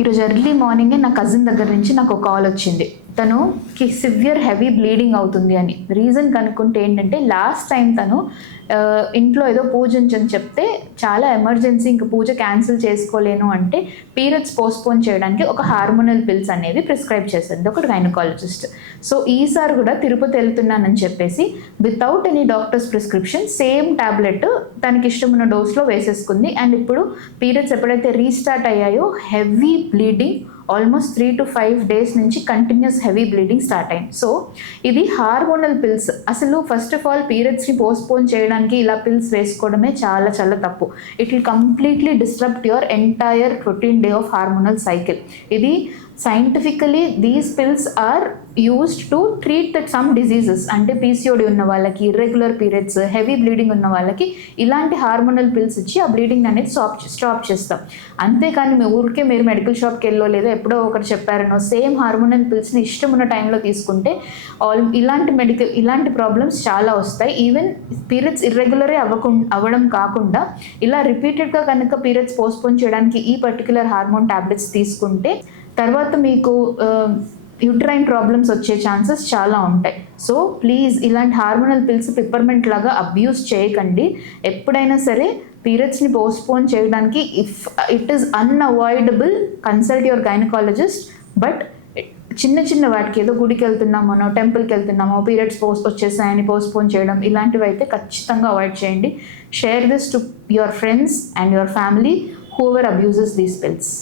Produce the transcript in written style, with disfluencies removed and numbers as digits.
ఈరోజు ఎర్లీ మార్నింగే నా కజిన్ దగ్గర నుంచి నాకు ఒక కాల్ వచ్చింది. తనుకి సివియర్ హెవీ బ్లీడింగ్ అవుతుంది అని. రీజన్ కనుక్కుంటే ఏంటంటే లాస్ట్ టైం తను ఇంట్లో ఏదో పూజ ఉంచని చెప్తే చాలా ఎమర్జెన్సీ, ఇంక పూజ క్యాన్సిల్ చేసుకోలేను అంటే పీరియడ్స్ పోస్ట్పోన్ చేయడానికి ఒక హార్మోనల్ పిల్స్ అనేవి ప్రిస్క్రైబ్ చేసింది ఒక గైనకాలజిస్ట్. సో ఈసారి కూడా తిరుపతి వెళ్తున్నానని చెప్పేసి without any doctor's prescription same tablet తనకి ఇష్టమున్న డోస్లో వేసేసుకుంది. అండ్ ఇప్పుడు పీరియడ్స్ ఎప్పుడైతే రీస్టార్ట్ అయ్యాయో heavy bleeding almost 3 to 5 days నుంచి కంటిన్యూస్ హెవీ బ్లీడింగ్ స్టార్ట్ అయింది. సో ఇది హార్మోనల్ పిల్స్. అసలు ఫస్ట్ ఆఫ్ ఆల్ పీరియడ్స్ని పోస్ట్పోన్ చేయడానికి ఇలా పిల్స్ వేసుకోవడమే చాలా చాలా తప్పు. It will completely disturb your entire routine day of hormonal cycle. ఇది scientifically these pills are used to treat that some diseases. అంటే పీసీఓడి ఉన్న వాళ్ళకి, ఇర్రెగ్యులర్ పీరియడ్స్, హెవీ బ్లీడింగ్ ఉన్న వాళ్ళకి ఇలాంటి హార్మోనల్ పిల్స్ ఇచ్చి ఆ బ్లీడింగ్ అనేది స్టాప్ చేస్తాం. అంతేకాని మీ ఊరికే మీరు మెడికల్ షాప్కి వెళ్ళో లేదా ఎప్పుడో ఒకరు చెప్పారనో సేమ్ హార్మోనల్ పిల్స్ని ఇష్టం ఉన్న టైంలో తీసుకుంటే ఇలాంటి ప్రాబ్లమ్స్ చాలా వస్తాయి. ఈవెన్ పీరియడ్స్ ఇర్రెగ్యులరే అవ్వడం కాకుండా ఇలా రిపీటెడ్గా కనుక పీరియడ్స్ పోస్ట్పోన్ చేయడానికి ఈ పర్టికులర్ హార్మోన్ టాబ్లెట్స్ తీసుకుంటే తర్వాత మీకు యూట్రైన్ ప్రాబ్లమ్స్ వచ్చే ఛాన్సెస్ చాలా ఉంటాయి. సో ప్లీజ్ ఇలాంటి హార్మోనల్ పిల్స్ పిప్పర్మెంట్ లాగా అబ్యూస్ చేయకండి. ఎప్పుడైనా సరే పీరియడ్స్ని పోస్ట్పోన్ చేయడానికి if it is unavoidable consult your gynaecologist. But చిన్న వాటికి ఏదో గుడికి వెళ్తున్నామనో టెంపుల్కి వెళ్తున్నామో పీరియడ్స్ వచ్చేసాయని పోస్ట్పోన్ చేయడం ఇలాంటివి అయితే ఖచ్చితంగా అవాయిడ్ చేయండి. Share this to your friends and your family whoever abuses these pills.